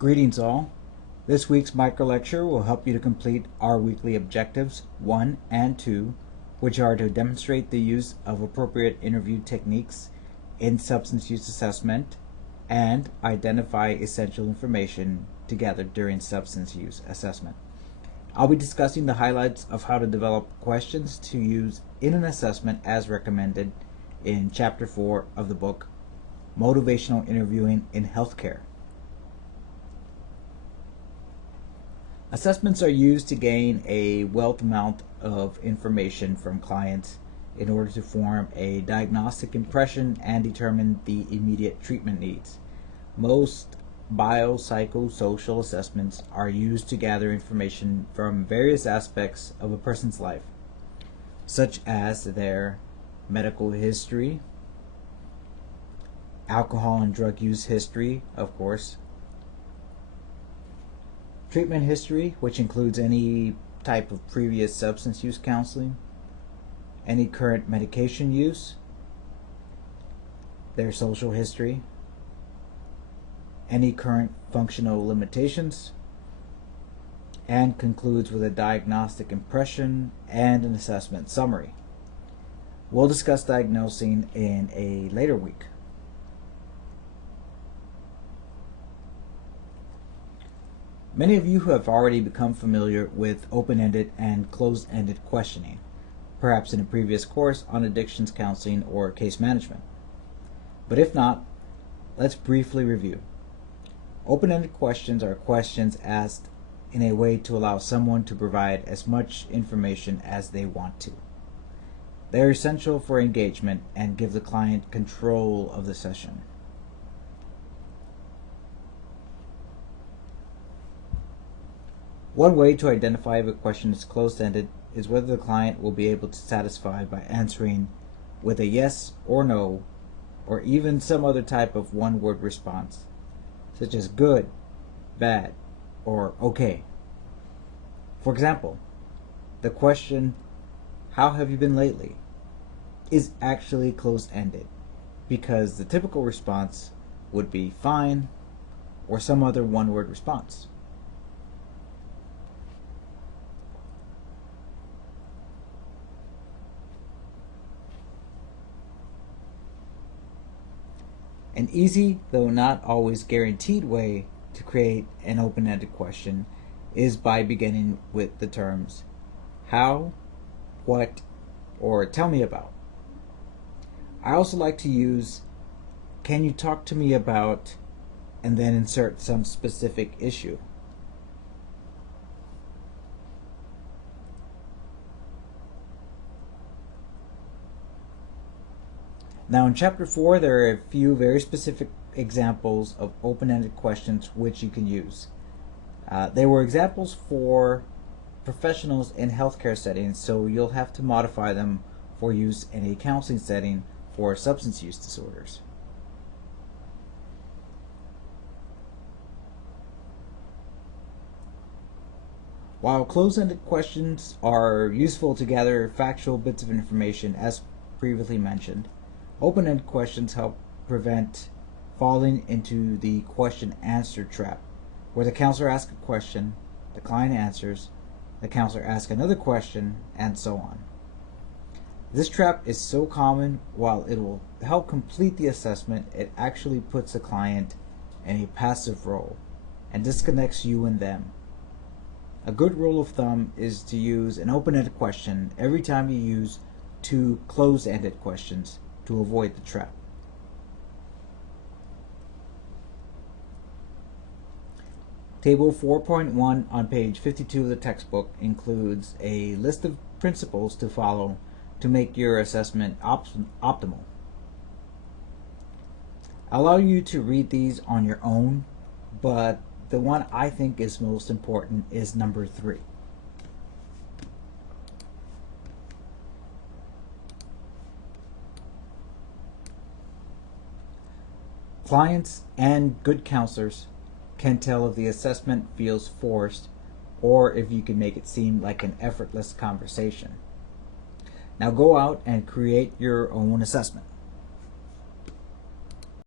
Greetings all. This week's micro lecture will help you to complete our weekly objectives 1 and 2, which are to demonstrate the use of appropriate interview techniques in substance use assessment and identify essential information to gather during substance use assessment. I'll be discussing the highlights of how to develop questions to use in an assessment as recommended in Chapter 4 of the book, Motivational Interviewing in Healthcare. Assessments are used to gain a wealth amount of information from clients in order to form a diagnostic impression and determine the immediate treatment needs. Most biopsychosocial assessments are used to gather information from various aspects of a person's life, such as their medical history, alcohol and drug use history, of course, treatment history, which includes any type of previous substance use counseling, any current medication use, their social history, any current functional limitations, and concludes with a diagnostic impression and an assessment summary. We'll discuss diagnosing in a later week. Many of you have already become familiar with open-ended and closed-ended questioning, perhaps in a previous course on addictions counseling or case management. But if not, let's briefly review. Open-ended questions are questions asked in a way to allow someone to provide as much information as they want to. They are essential for engagement and give the client control of the session. One way to identify if a question is closed-ended is whether the client will be able to satisfy by answering with a yes or no, or even some other type of one-word response, such as good, bad, or okay. For example, the question, "How have you been lately?" is actually closed-ended because the typical response would be fine or some other one-word response. An easy, though not always guaranteed way to create an open-ended question is by beginning with the terms how, what, or tell me about. I also like to use can you talk to me about, and then insert some specific issue. Now in Chapter 4 there are a few very specific examples of open-ended questions which you can use. They were examples for professionals in healthcare settings, so you'll have to modify them for use in a counseling setting for substance use disorders. While closed-ended questions are useful to gather factual bits of information as previously mentioned, open-ended questions help prevent falling into the question-answer trap, where the counselor asks a question, the client answers, the counselor asks another question, and so on. This trap is so common, while it will help complete the assessment, it actually puts the client in a passive role and disconnects you and them. A good rule of thumb is to use an open-ended question every time you use two closed-ended questions to avoid the trap. Table 4.1 on page 52 of the textbook includes a list of principles to follow to make your assessment optimal. I'll allow you to read these on your own, but the one I think is most important is number 3. Clients and good counselors can tell if the assessment feels forced or if you can make it seem like an effortless conversation. Now go out and create your own assessment.